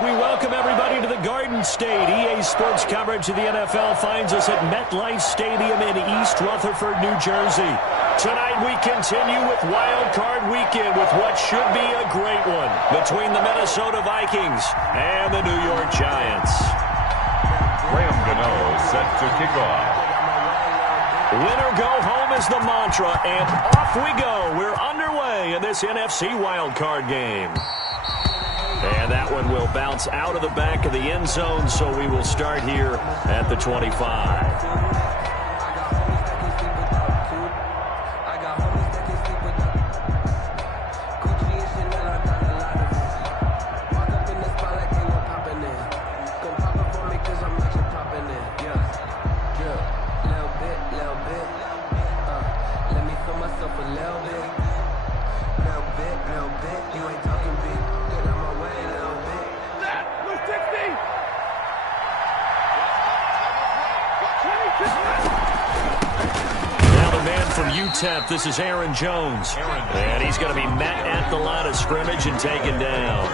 We welcome everybody to the Garden State. EA Sports coverage of the NFL finds us at MetLife Stadium in East Rutherford, New Jersey. Tonight we continue with Wildcard Weekend with what should be a great one between the Minnesota Vikings and the New York Giants. Graham Gano set to kick off. Winner go home is the mantra, and off we go. We're underway in this NFC Wildcard game. And that one will bounce out of the back of the end zone, so we will start here at the 25. This is Aaron Jones, and he's going to be met at the line of scrimmage and taken down.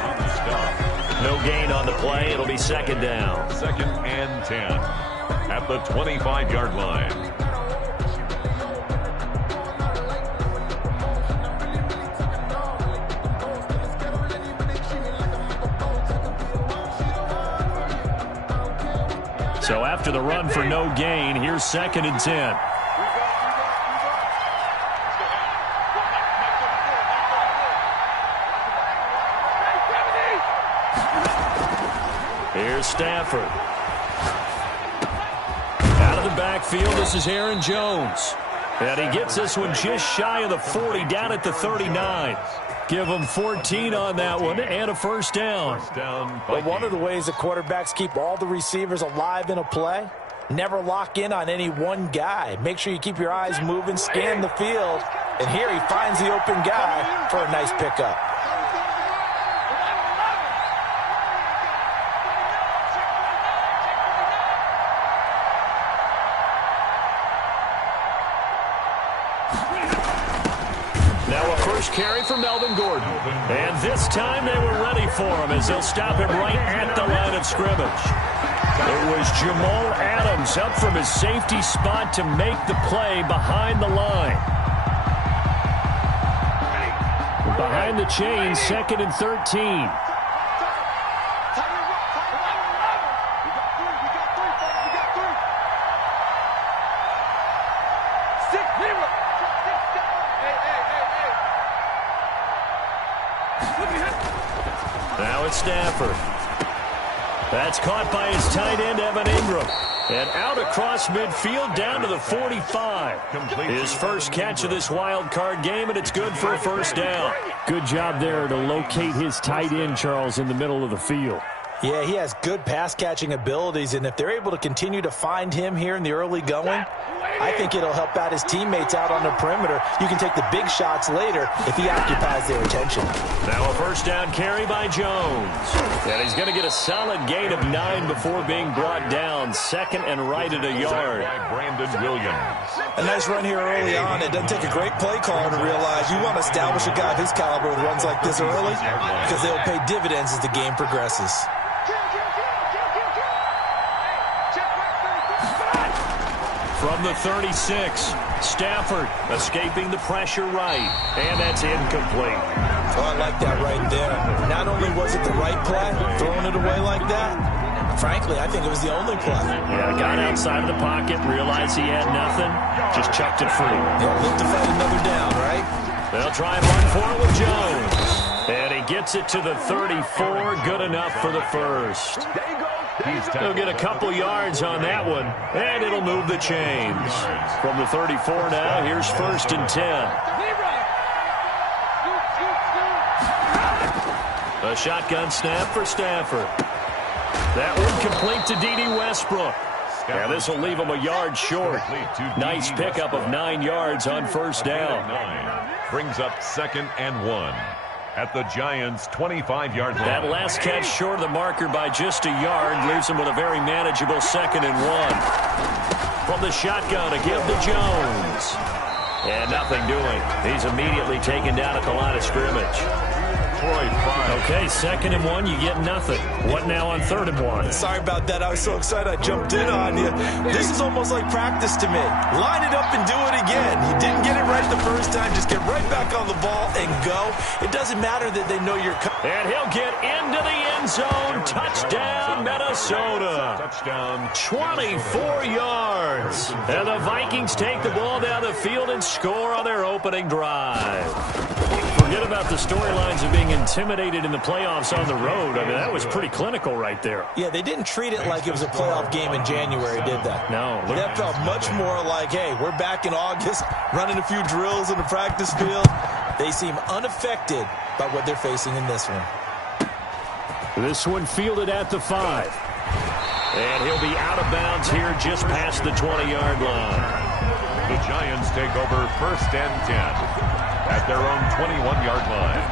No gain on the play. It'll be second down. 2nd and 10 at the 25-yard line. So after the run for no gain, here's 2nd and 10. Here's Stafford. Out of the backfield, this is Aaron Jones. And he gets this one just shy of the 40, down at the 39. Give him 14 on that one and a first down. But one of the ways the quarterbacks keep all the receivers alive in a play, never lock in on any one guy. Make sure you keep your eyes moving, scan the field. And here he finds the open guy for a nice pickup. Carry for Melvin Gordon. And this time they were ready for him as they'll stop him right at the line of scrimmage. It was Jamal Adams up from his safety spot to make the play behind the line. Behind the chain, 2nd and 13. Now it's Stafford. That's caught by his tight end, Evan Ingram. And out across midfield down to the 45. His first catch of this wild card game, and it's good for a first down. Good job there to locate his tight end, Charles, in the middle of the field. Yeah, he has good pass-catching abilities, and if they're able to continue to find him here in the early going, I think it'll help out his teammates out on the perimeter. You can take the big shots later if he occupies their attention. Now a first down carry by Jones. And he's going to get a solid gain of 9 before being brought down. 2nd and right at a yard. Brandon Williams. A nice run here early on. It doesn't take a great play caller to realize you want to establish a guy of his caliber with runs like this early because they'll pay dividends as the game progresses. From the 36, Stafford escaping the pressure right, and that's incomplete. Oh, I like that right there. Not only was it the right play, throwing it away like that, frankly, I think it was the only play. Yeah, got outside of the pocket, realized he had nothing, just chucked it free. Yeah, look to fight another down, right? They'll try and run for it with Jones. And he gets it to the 34, good enough for the first. He'll get a couple yards on that one, and it'll move the chains. From the 34 now, here's 1st and 10. A shotgun snap for Stafford. That one complete to D.D. Westbrook. Now this will leave him a yard short. Nice pickup of 9 yards on first down. Brings up 2nd and 1. At the Giants' 25-yard line. That last catch short of the marker by just a yard leaves him with a very manageable 2nd and 1. From the shotgun to give to Jones. And nothing doing. He's immediately taken down at the line of scrimmage. Troy Pride. Okay, 2nd and 1, you get nothing. What now on 3rd and 1? Sorry about that. I was so excited I jumped in on you. This is almost like practice to me. Line it up and do it again. You didn't get it right the first time. Just get right back on the ball and go. It doesn't matter that they know you're coming. And he'll get into the end zone. Touchdown, Minnesota. Touchdown. 24 yards. And the Vikings take the ball down the field and score on their opening drive. Forget about the storylines of being intimidated in the playoffs on the road. I mean, that was pretty clinical right there. Yeah, they didn't treat it like it was a playoff game in January, did they? No. That felt much more like, hey, we're back in August, running a few drills in the practice field. They seem unaffected by what they're facing in this one. This one fielded at the 5. And he'll be out of bounds here just past the 20-yard line. The Giants take over 1st and 10 at their own 21-yard line.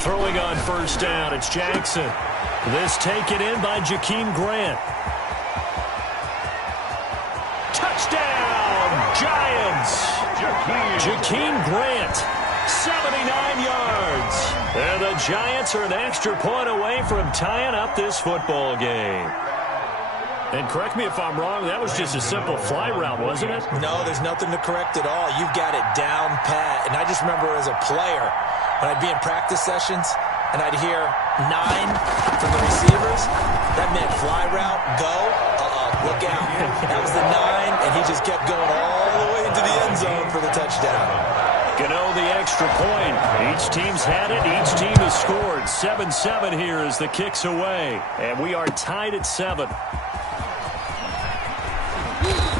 Throwing on 1st down, it's Jackson. This taken in by Jakeem Grant. Touchdown, Giants! Jakeem Grant, 79 yards. And the Giants are an extra point away from tying up this football game. And correct me if I'm wrong, that was just a simple fly route, wasn't it? No, there's nothing to correct at all. You've got it down pat. And I just remember as a player, when I'd be in practice sessions and I'd hear 9 from the receivers, that meant fly route, go, look out. That was the 9, and he just kept going all the way into the end zone for the touchdown. Gano the extra point. Each team's had it. Each team has scored. 7-7 here as the kick's away. And we are tied at 7.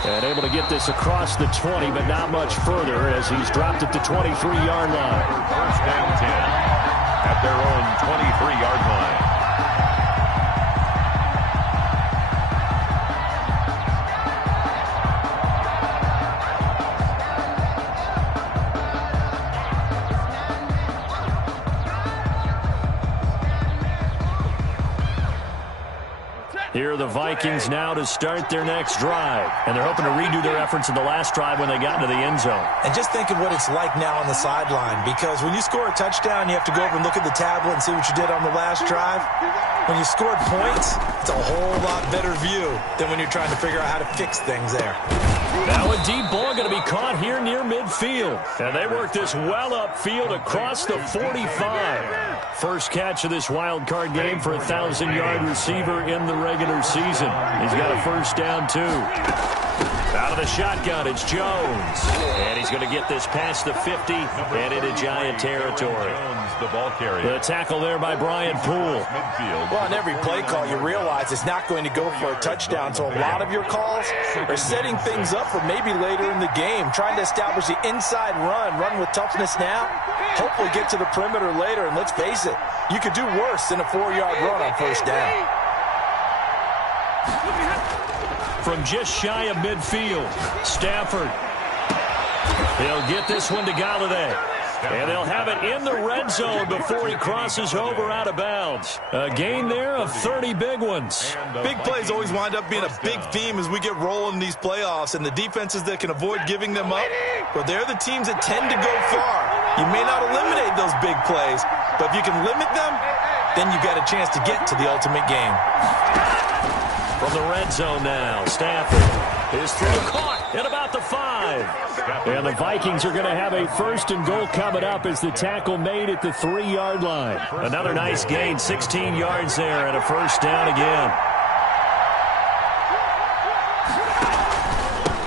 And able to get this across the 20, but not much further as he's dropped at the 23-yard line. 1st and 10 at their own 23-yard line. Here are the Vikings now to start their next drive. And they're hoping to redo their efforts in the last drive when they got into the end zone. And just think of what it's like now on the sideline, because when you score a touchdown, you have to go over and look at the tablet and see what you did on the last drive. When you scored points, it's a whole lot better view than when you're trying to figure out how to fix things there. Now a deep ball going to be caught here near midfield. And they work this well upfield across the 45. First catch of this wild card game for a 1,000-yard receiver in the regular season. He's got a 1st down, too. Out of the shotgun, it's Jones. And he's going to get this past the 50 and into Giant territory. Jones, the ball carrier. The tackle there by Brian Poole. Midfield. Well, on every play call, you realize it's not going to go for a touchdown. So a lot of your calls are setting things up for maybe later in the game, trying to establish the inside run with toughness now, hopefully get to the perimeter later. And let's face it, you could do worse than a 4-yard run on 1st down. From just shy of midfield, Stafford. He'll get this one to Galladay. And they'll have it in the red zone before he crosses over out of bounds. A gain there of 30 big ones. Big plays always wind up being a big theme as we get rolling in these playoffs, and the defenses that can avoid giving them up, but they're the teams that tend to go far. You may not eliminate those big plays, but if you can limit them, then you've got a chance to get to the ultimate game. From the red zone now, Stafford. His throw caught at about the 5. And the Vikings are going to have a 1st and goal coming up as the tackle made at the 3-yard line. Another nice gain, 16 yards there and a 1st down again.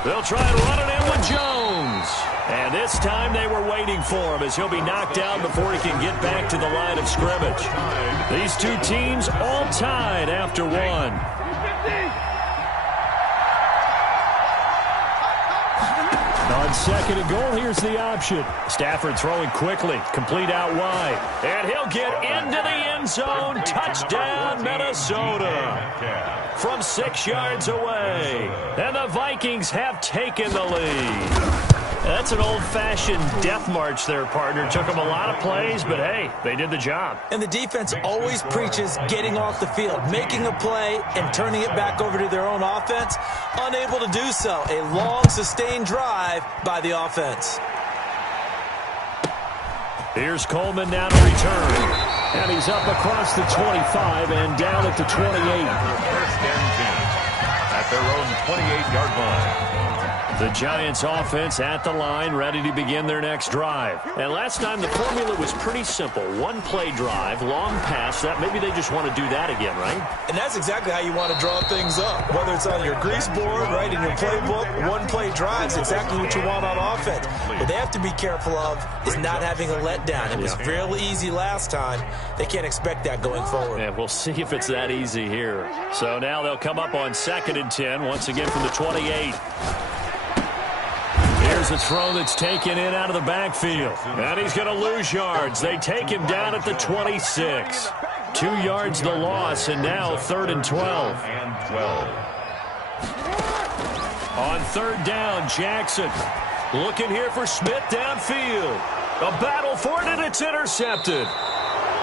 They'll try and run it in with Jones. And this time they were waiting for him as he'll be knocked down before he can get back to the line of scrimmage. These two teams all tied after one. On second and goal, here's the option. Stafford throwing quickly, complete out wide. And he'll get into the end zone. Touchdown, Minnesota. From 6 yards away. And the Vikings have taken the lead. That's an old-fashioned death march there, partner. Took them a lot of plays, but hey, they did the job. And the defense always preaches getting off the field, making a play, and turning it back over to their own offense. Unable to do so. A long, sustained drive by the offense. Here's Coleman now to return. And he's up across the 25 and down at the 28. First and 10 at their own 28-yard line. The Giants offense at the line, ready to begin their next drive. And last time the formula was pretty simple. One play drive, long pass. That maybe they just want to do that again, right? And that's exactly how you want to draw things up. Whether it's on your grease board, right, in your playbook, one play drive is exactly what you want on offense. What they have to be careful of is not having a letdown. It was real easy last time. They can't expect that going forward. Yeah, we'll see if it's that easy here. So now they'll come up on 2nd and 10, once again from the 28. Here's a throw that's taken in out of the backfield. And he's going to lose yards. They take him down at the 26. 2 yards the loss, and now 3rd and 12. On 3rd down, Jackson looking here for Smith downfield. A battle for it, and it's intercepted.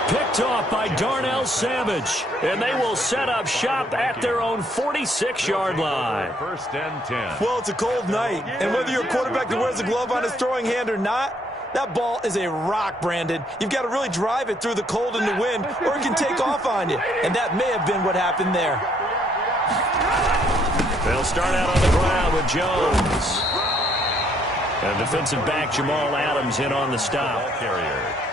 Picked off by Darnell Savage, and they will set up shop at their own 46-yard line. 1st and 10. Well, it's a cold night, and whether you're a quarterback that wears a glove on his throwing hand or not, that ball is a rock, Brandon. You've got to really drive it through the cold and the wind, or it can take off on you, and that may have been what happened there. They'll start out on the ground with Jones. And defensive back Jamal Adams in on the stop.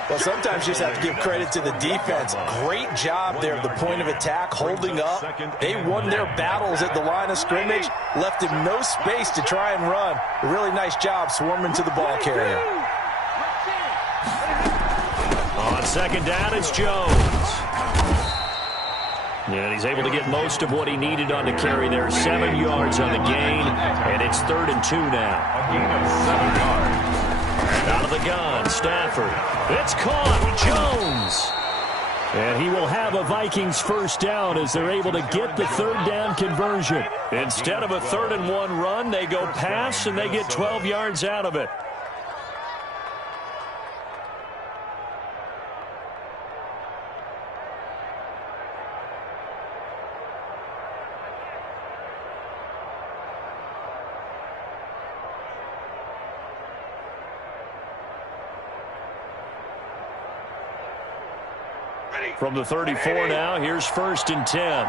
Well, sometimes you just have to give credit to the defense. Great job there at the point of attack, holding up. They won their battles at the line of scrimmage, left him no space to try and run. A really nice job swarming to the ball carrier. On 2nd down, it's Jones. And he's able to get most of what he needed on the carry there. 7 yards on the gain, and it's 3rd and 2 now. A gain of 7 yards. Out of the gun, Stafford. It's caught, Jones. And he will have a Vikings first down as they're able to get the 3rd down conversion. Instead of a 3rd and 1 run, they go pass, and they get 12 yards out of it. From the 34 now, here's 1st and 10.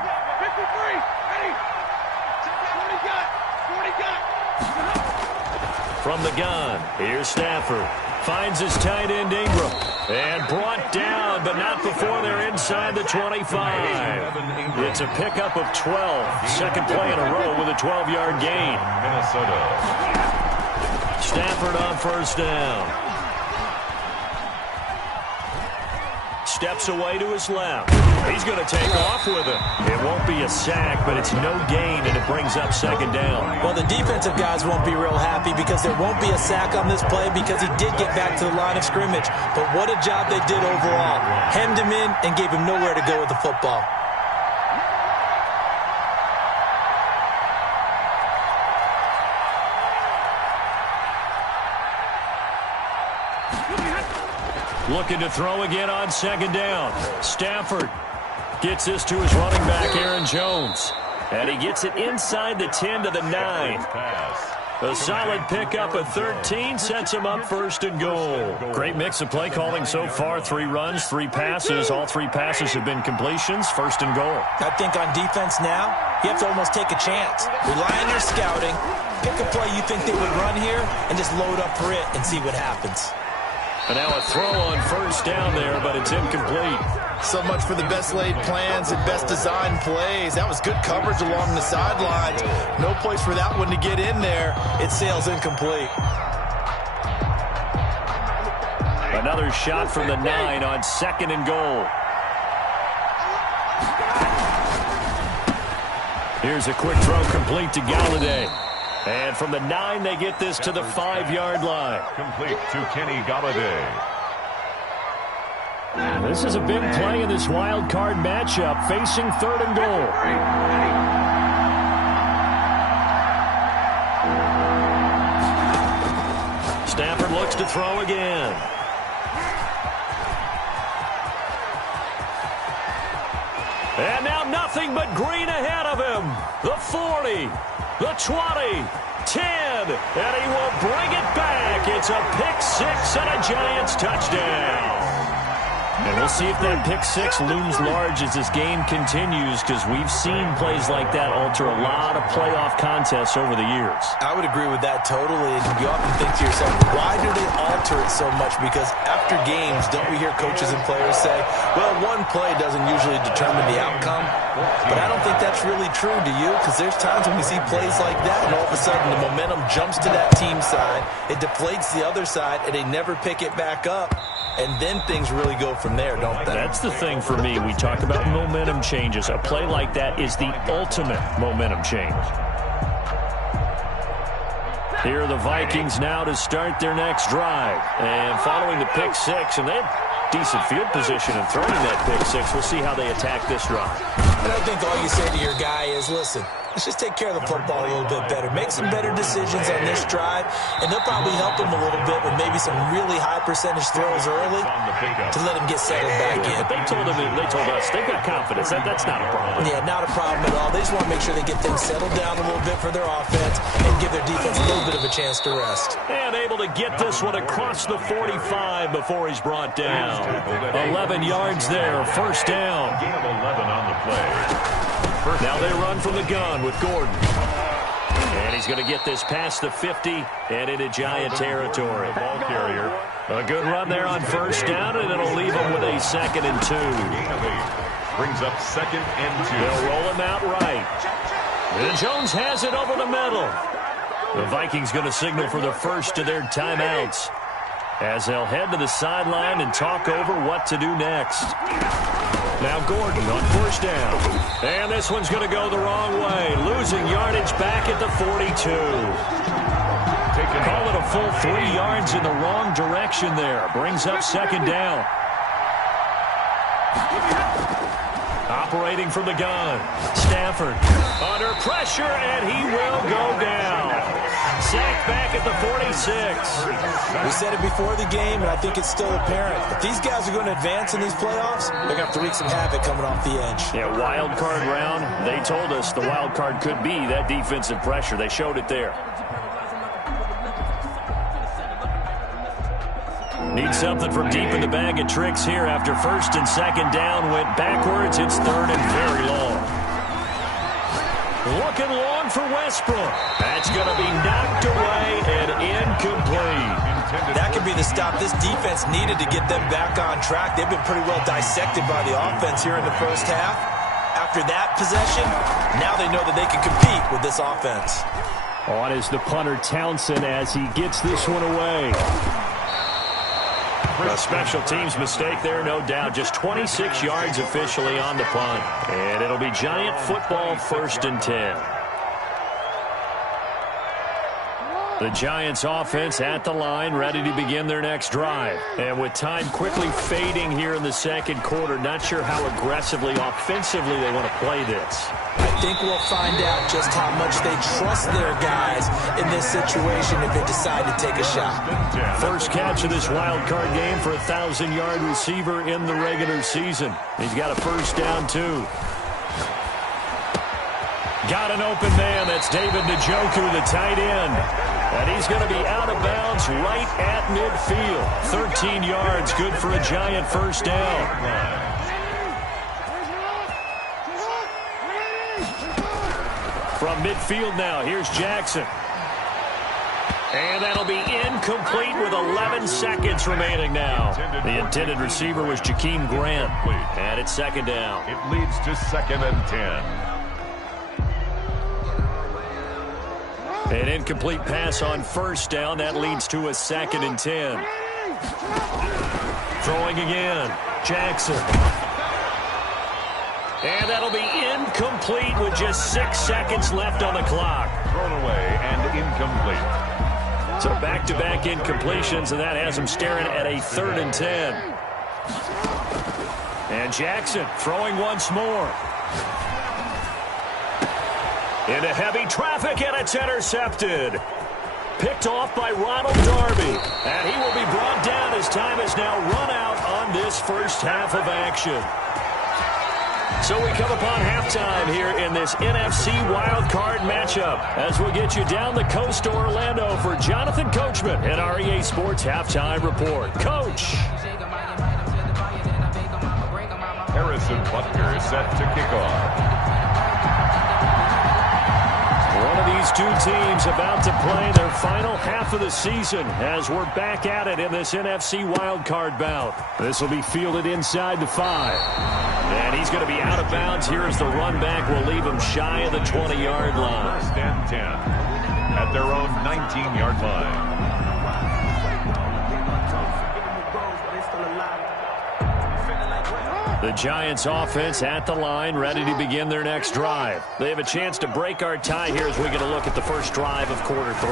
From the gun, here's Stafford. Finds his tight end Ingram. And brought down, but not before they're inside the 25. It's a pickup of 12. Second play in a row with a 12-yard gain. Minnesota. Stafford on 1st down. Steps away to his left. He's going to take off with it. It won't be a sack, but it's no gain, and it brings up 2nd down. Well, the defensive guys won't be real happy because there won't be a sack on this play because he did get back to the line of scrimmage. But what a job they did overall. Hemmed him in and gave him nowhere to go with the football. Looking to throw again on 2nd down. Stafford gets this to his running back, Aaron Jones. And he gets it inside the 10 to the 9. A solid pickup at 13 sets him up 1st and goal. Great mix of play calling so far. 3 runs, 3 passes. All 3 passes have been completions. 1st and goal. I think on defense now, you have to almost take a chance. Rely on your scouting. Pick a play you think they would run here and just load up for it and see what happens. And now a throw on 1st down there, but it's incomplete. So much for the best laid plans and best designed plays. That was good coverage along the sidelines. No place for that one to get in there. It sails incomplete. Another shot from the 9 on 2nd and goal. Here's a quick throw complete to Galladay. And from the 9, they get this to the 5-yard line. Complete to Kenny Galladay. This is a big play in this wild card matchup, facing 3rd and goal. Stafford looks to throw again. And now nothing but green ahead of him. The 40, the 20, 10, and he will bring it back. It's a pick-6 and a Giants touchdown. And we'll see if that pick-6 looms large as this game continues, because we've seen plays like that alter a lot of playoff contests over the years. I would agree with that totally. And you often think to yourself, why do they alter it so much? Because after games, don't we hear coaches and players say, well, one play doesn't usually determine the outcome? But I don't think that's really true, do you? Because there's times when we see plays like that, and all of a sudden the momentum jumps to that team side, it deflates the other side, and they never pick it back up. And then things really go from there, don't they? That's the thing for me. We talk about momentum changes. A play like that is the ultimate momentum change. Here are the Vikings now to start their next drive. And following the pick-6, and they have decent field position and throwing that pick-6. We'll see how they attack this drive. And I think all you say to your guy is, listen, let's just take care of the football a little bit better. Make some better decisions on this drive, and they'll probably help him a little bit with maybe some really high percentage throws early to let him get settled back in. They told us they've got confidence. That's not a problem. Yeah, not a problem at all. They just want to make sure they get things settled down a little bit for their offense and give their defense a little bit of a chance to rest. And able to get this one across the 45 before he's brought down. 11 yards there, first down. Gain of 11 on the play. Now they run from the gun with Gordon. And he's going to get this past the 50 and into Giant territory. Ball carrier. A good run there on first down, and it'll leave him with a 2nd and 2. Gain of 8. Brings up 2nd and 2. They'll roll him out right. And Jones has it over the middle. The Vikings going to signal for the first of their timeouts, as they'll head to the sideline and talk over what to do next. Now Gordon on first down. And this one's going to go the wrong way. Losing yardage back at the 42. Call it a full 3 yards in the wrong direction there. Brings up 2nd down. Operating from the gun. Stafford under pressure, and he will go down. Sacked back at the 46. We said it before the game, and I think it's still apparent. If these guys are going to advance in these playoffs, they're going to have to wreak some havoc coming off the edge. Yeah, wild card round. They told us the wild card could be that defensive pressure. They showed it there. Need something from deep in the bag of tricks here after 1st and 2nd down went backwards. It's 3rd and very long. Looking long for Westbrook. That's going to be knocked away and incomplete. That could be the stop this defense needed to get them back on track. They've been pretty well dissected by the offense here in the first half. After that possession, now they know that they can compete with this offense. On is the punter Townsend as he gets this one away. A special teams mistake there, no doubt. Just 26 yards officially on the punt. And it'll be Giant football, 1st and 10. The Giants offense at the line, ready to begin their next drive. And with time quickly fading here in the 2nd quarter, not sure how aggressively, offensively they want to play this. I think we'll find out just how much they trust their guys in this situation if they decide to take a shot. First catch of this wild card game for a 1,000-yard receiver in the regular season. He's got a first down, too. Got an open man. That's David Njoku, the tight end. And he's going to be out of bounds right at midfield. 13 yards, good for a Giant first down. From midfield now, here's Jackson. And that'll be incomplete with 11 seconds remaining now. The intended receiver was Jakeem Grant. And it's 2nd down. It leads to 2nd and 10. An incomplete pass on first down. That leads to a 2nd and 10. Throwing again. Jackson. And that'll be incomplete with just 6 seconds left on the clock. thrown away and incomplete. So back-to-back incompletions, and that has him staring at a 3rd and 10. And Jackson throwing once more. Into heavy traffic, and it's intercepted. Picked off by Ronald Darby. And he will be brought down as time has now run out on this first half of action. So we come upon halftime here in this NFC Wildcard matchup as we'll get you down the coast to Orlando for Jonathan Coachman and our EA Sports Halftime Report. Coach. Harrison Butker is set to kick off. One of these two teams about to play their final half of the season as we're back at it in this NFC Wildcard bout. This will be fielded inside the 5. And he's going to be out of bounds here as the run back will leave him shy of the 20-yard line. 1st and 10 at their own 19-yard line. The Giants offense at the line, ready to begin their next drive. They have a chance to break our tie here as we get a look at the first drive of quarter 3.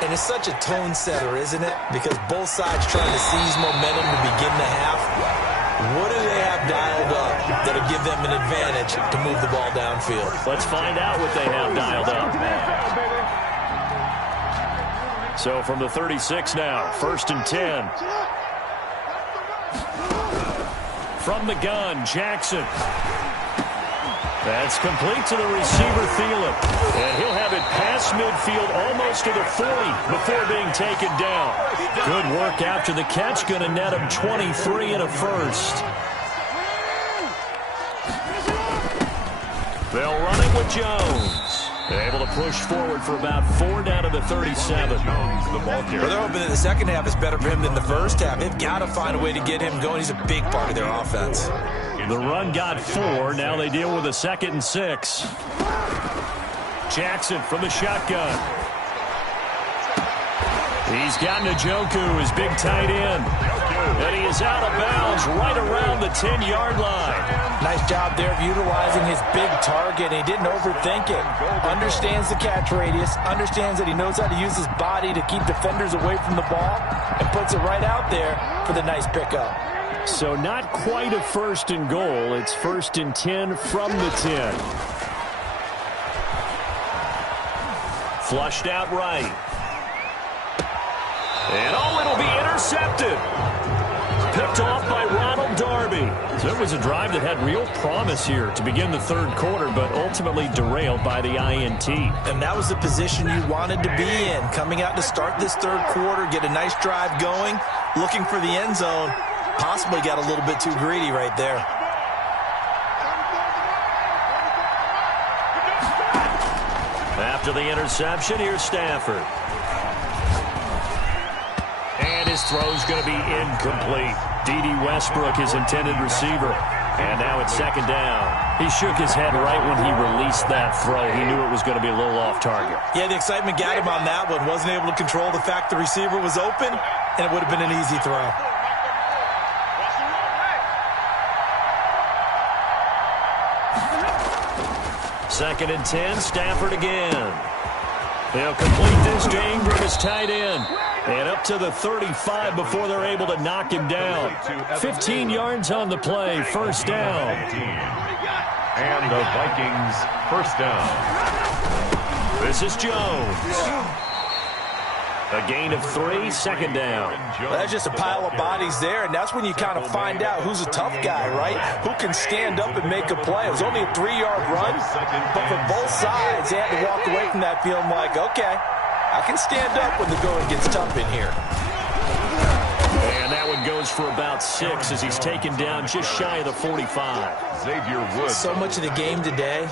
And it's such a tone setter, isn't it? Because both sides trying to seize momentum to begin the half. What do they have dialed up that'll give them an advantage to move the ball downfield? Let's find out what they have dialed up. So from the 36 now, 1st and 10. From the gun, Jackson. That's complete to the receiver, Thielen. And he'll have it past midfield almost to the 40 before being taken down. Good work after the catch. Going to net him 23 and a first. They'll run it with Jones. They're able to push forward for about 4 down to the 37. Jones, the ball carrier. Well, they're hoping that the second half is better for him than the first half. They've got to find a way to get him going. He's a big part of their offense. The run got 4. Now they deal with a 2nd and 6. Jackson from the shotgun. He's got Njoku, his big tight end. And he is out of bounds right around the 10-yard line. Nice job there of utilizing his big target. He didn't overthink it. Understands the catch radius. Understands that he knows how to use his body to keep defenders away from the ball. And puts it right out there for the nice pickup. So not quite a 1st and goal. It's 1st and 10 from the 10. Flushed out right. And it'll be intercepted. Picked off by Ronald Darby. So it was a drive that had real promise here to begin the 3rd quarter, but ultimately derailed by the INT. And that was the position you wanted to be in. Coming out to start this 3rd quarter, get a nice drive going, looking for the end zone. Possibly got a little bit too greedy right there. After the interception, here's Stafford. And his throw's going to be incomplete. D.D. Westbrook, his intended receiver. And now it's 2nd down. He shook his head right when he released that throw. He knew it was going to be a little off target. Yeah, the excitement got him on that one. Wasn't able to control the fact the receiver was open, and it would have been an easy throw. Second and 10, Stafford again. They'll complete this to Ingram, his tight end. And up to the 35 before they're able to knock him down. 15 yards on the play, 1st down. And the Vikings, 1st down. This is Jones. A gain of 3, 2nd down. Well, that's just a pile of bodies there, and that's when you kind of find out who's a tough guy, right? Who can stand up and make a play. It was only a 3-yard run, but for both sides, they had to walk away from that feeling like, okay, I can stand up when the going gets tough in here. And that one goes for about 6 as he's taken down just shy of the 45. Xavier Woods. So much of the game today,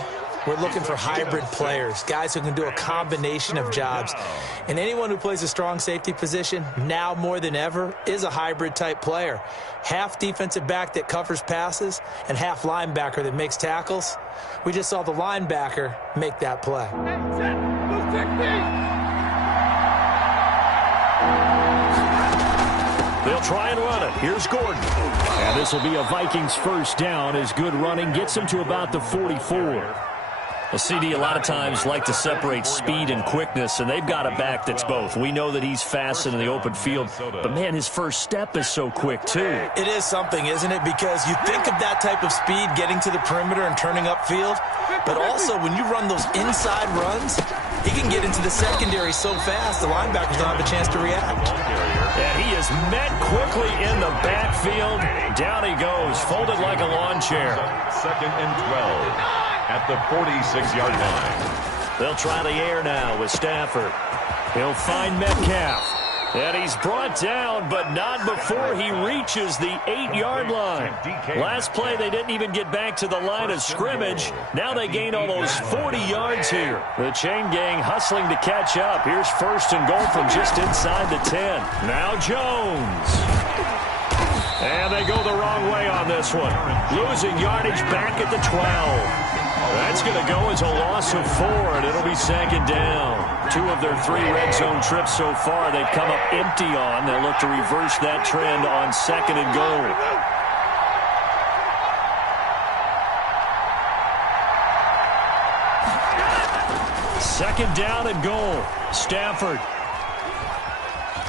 we're looking for hybrid players, guys who can do a combination of jobs. And anyone who plays a strong safety position, now more than ever, is a hybrid-type player. Half defensive back that covers passes and half linebacker that makes tackles. We just saw the linebacker make that play. They'll try and run it. Here's Gordon. And this will be a Vikings 1st down as good running gets him to about the 44. Well, CD, a lot of times like to separate speed and quickness, and they've got a back that's both. We know that he's fast in the open field, but, man, his first step is so quick, too. It is something, isn't it? Because you think of that type of speed getting to the perimeter and turning upfield, but also when you run those inside runs, he can get into the secondary so fast the linebackers don't have a chance to react. And he is met quickly in the backfield. Down he goes, folded like a lawn chair. 2nd and 12 at the 46-yard line. They'll try the air now with Stafford. He'll find Metcalf. And he's brought down, but not before he reaches the 8-yard line. Last play, they didn't even get back to the line of scrimmage. Now they gain almost 40 yards here. The chain gang hustling to catch up. Here's 1st and goal from just inside the 10. Now Jones. And they go the wrong way on this one. Losing yardage back at the 12. That's going to go as a loss of 4, and it'll be 2nd down. 2 of their 3 red zone trips so far they've come up empty on. They'll look to reverse that trend on 2nd and goal. Second down and goal. Stafford.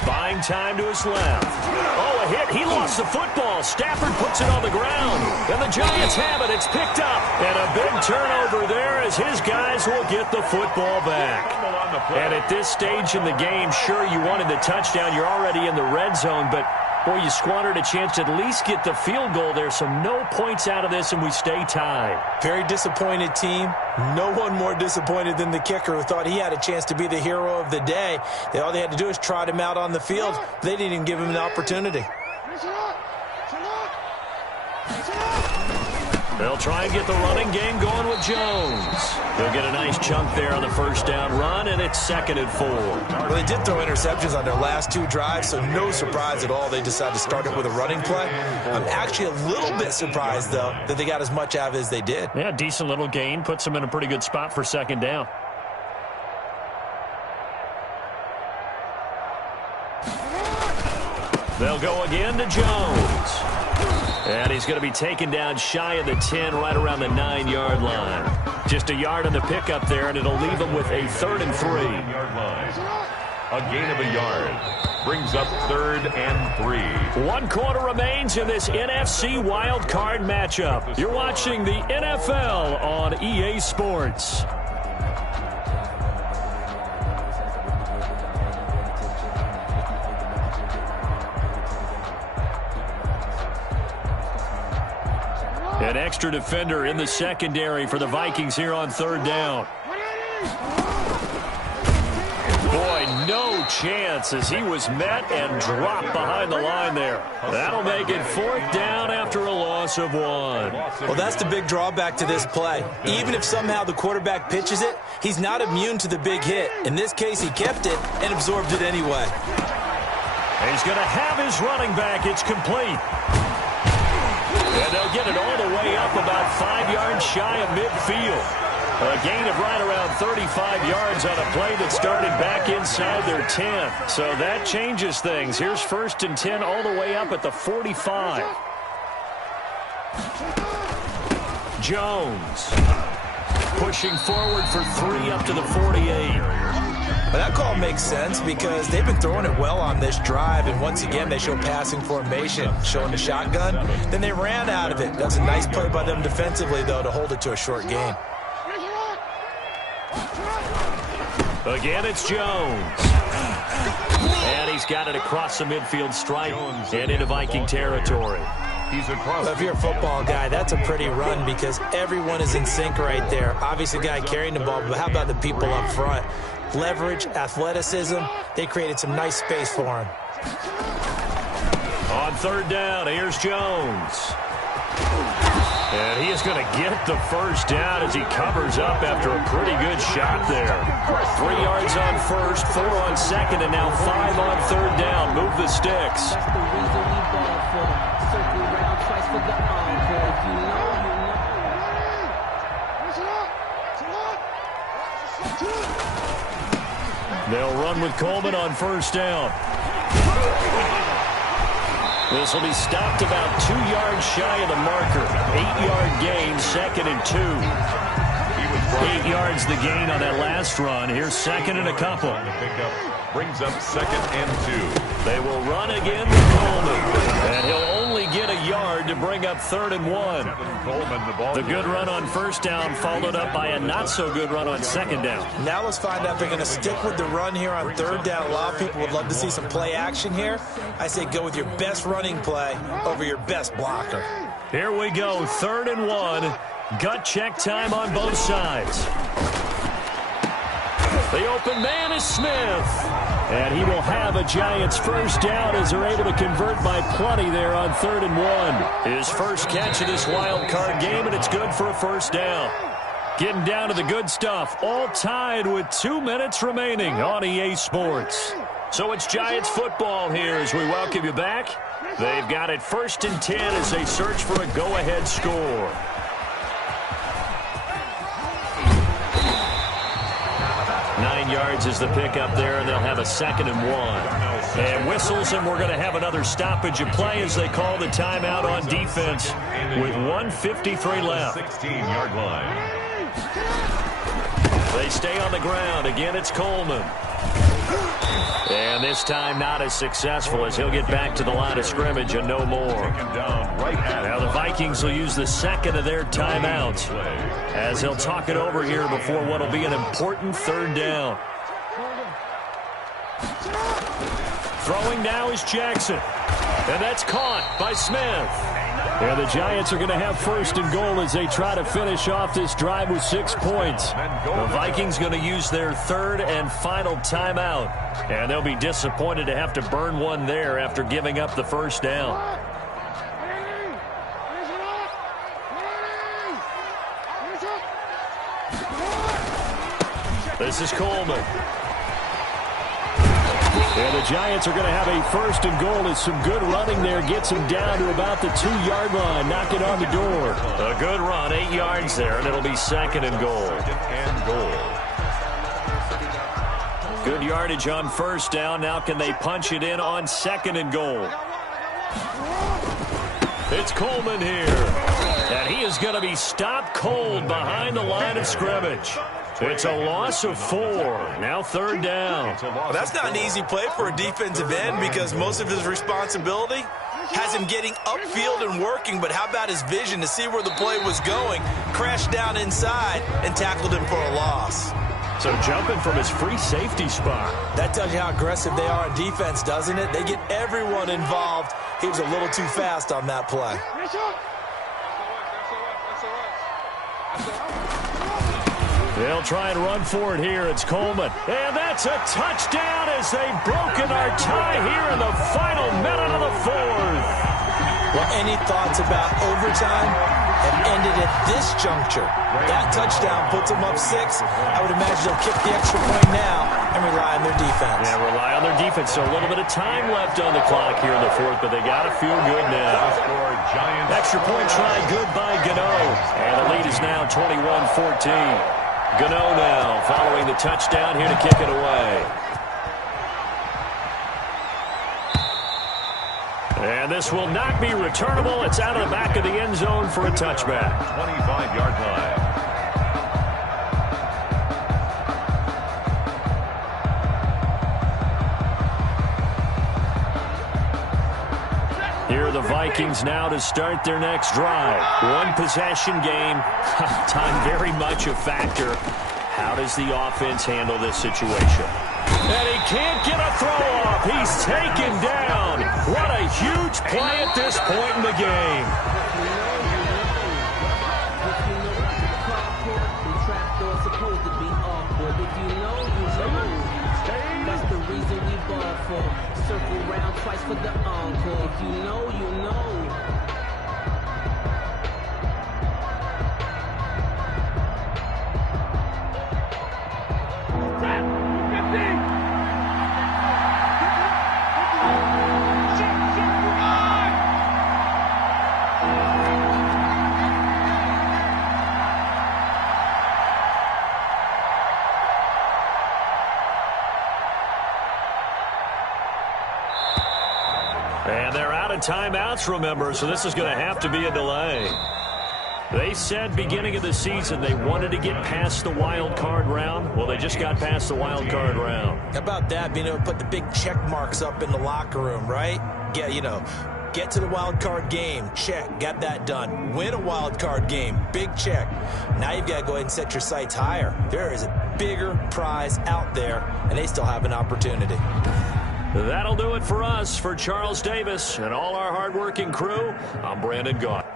Buying time to his left. Oh, a hit. He lost the football. Stafford puts it on the ground. And the Giants have it. It's picked up. And a big turnover there as his guys will get the football back. And at this stage in the game, sure, you wanted the touchdown. You're already in the red zone, but boy, you squandered a chance to at least get the field goal there, so no points out of this, and we stay tied. Very disappointed team. No one more disappointed than the kicker who thought he had a chance to be the hero of the day. All they had to do is trot him out on the field. They didn't even give him an opportunity. They'll try and get the running game going with Jones. They'll get a nice chunk there on the 1st down run, and it's 2nd and 4. Well, they did throw interceptions on their last 2 drives, so no surprise at all they decided to start it with a running play. I'm actually a little bit surprised, though, that they got as much out of it as they did. Yeah, decent little gain. Puts them in a pretty good spot for 2nd down. They'll go again to Jones. And he's going to be taken down shy of the 10, right around the 9-yard line. Just a yard on the pickup there, and it'll leave him with a 3rd and 3. A gain of a yard brings up 3rd and 3. 1 quarter remains in this NFC Wildcard matchup. You're watching the NFL on EA Sports. An extra defender in the secondary for the Vikings here on 3rd down. Boy, no chance as he was met and dropped behind the line there. That'll make it 4th down after a loss of 1. Well, that's the big drawback to this play. Even if somehow the quarterback pitches it, he's not immune to the big hit. In this case, he kept it and absorbed it anyway. He's going to have his running back. It's complete. And they'll get it all the way up about 5 yards shy of midfield. A gain of right around 35 yards on a play that started back inside their 10. So that changes things. Here's 1st and 10 all the way up at the 45. Jones pushing forward for 3 up to the 48. Well, that call makes sense because they've been throwing it well on this drive, and once again they show passing formation, showing the shotgun. Then they ran out of it. That's a nice play by them defensively, though, to hold it to a short gain. Again, it's Jones. And he's got it across the midfield stripe and into Viking territory. Well, if you're a football guy, that's a pretty run because everyone is in sync right there. Obviously, the guy carrying the ball, but how about the people up front? Leverage, athleticism, they created some nice space for him. On 3rd down, here's Jones. And he is going to get the 1st down as he covers up after a pretty good shot there. 3 yards on 1st, 4 on 2nd, and now 5 on 3rd down. Move the sticks. They'll run with Coleman on 1st down. This will be stopped about 2 yards shy of the marker. 8-yard gain, 2nd and 2. He was 8 yards the gain on that last run. Here's second and a couple. The pickup brings up 2nd and 2. They will run again with Coleman. And he'll only get a yard to bring up 3rd and 1. Coleman, The good run on first down followed up by a not-so-good run on second down. Now let's find out if they're going to stick with the run here on 3rd down. A lot of people would love to see some play action here. I say go with your best running play over your best blocker. Here we go, 3rd and 1. Gut check time on both sides. The open man is Smith. And he will have a Giants first down as they're able to convert by plenty there on 3rd and 1. His first catch of this wild card game, and it's good for a first down. Getting down to the good stuff, all tied with 2 minutes remaining on EA Sports. So it's Giants football here as we welcome you back. They've got it 1st and 10 as they search for a go-ahead score. Nine yards is the pickup there, and they'll have a 2nd and 1. And whistles, and we're going to have another stoppage of play as they call the timeout on defense with 1:53 left. 16-yard line. They stay on the ground. Again, it's Coleman. And this time not as successful as he'll get back to the line of scrimmage and no more. Now the Vikings will use the 2nd of their timeouts as he'll talk it over here before what will be an important 3rd down. Throwing now is Jackson. And that's caught by Smith. And the Giants are going to have 1st and goal as they try to finish off this drive with 6 points. The Vikings going to use their 3rd and final timeout. And they'll be disappointed to have to burn one there after giving up the first down. This is Coleman. And the Giants are going to have a 1st and goal as some good running there gets him down to about the 2-yard line, knocking on the door. A good run, 8 yards there, and it'll be 2nd and goal. Good yardage on first down. Now can they punch it in on 2nd and goal? It's Coleman here. And he is going to be stopped cold behind the line of scrimmage. It's a loss of 4. Now 3rd down. Well, that's not an easy play for a defensive end because most of his responsibility has him getting upfield and working, but how about his vision to see where the play was going, crashed down inside, and tackled him for a loss. So jumping from his free safety spot. That tells you how aggressive they are on defense, doesn't it? They get everyone involved. He was a little too fast on that play. They'll try and run for it here. It's Coleman. And that's a touchdown as they've broken our tie here in the final minute of the 4th. Well, any thoughts about overtime have ended at this juncture. That touchdown puts them up 6. I would imagine they'll kick the extra point now and rely on their defense. Yeah, rely on their defense. So a little bit of time left on the clock here in the 4th, but they got to feel good now. Extra point try good by Gano. And the lead is now 21-14. Gano now following the touchdown here to kick it away. And this will not be returnable. It's out of the back of the end zone for a touchback. 25-yard line. Here are the Vikings now to start their next drive. One possession game. Time very much a factor. How does the offense handle this situation? And he can't get a throw off. He's taken down. What a huge play at this point in the game. That's the reason we ball for. Circle round twice for the encore. If you know, you know. And they're out of timeouts, remember, so this is going to have to be a delay. They said beginning of the season they wanted to get past the wild card round. Well, they just got past the wild card round. How about that, being able to put the big check marks up in the locker room, right? Get to the wild card game. Check. Got that done. Win a wild card game. Big check. Now you've got to go ahead and set your sights higher. There is a bigger prize out there, and they still have an opportunity. That'll do it for us. For Charles Davis and all our hardworking crew, I'm Brandon Gaudin.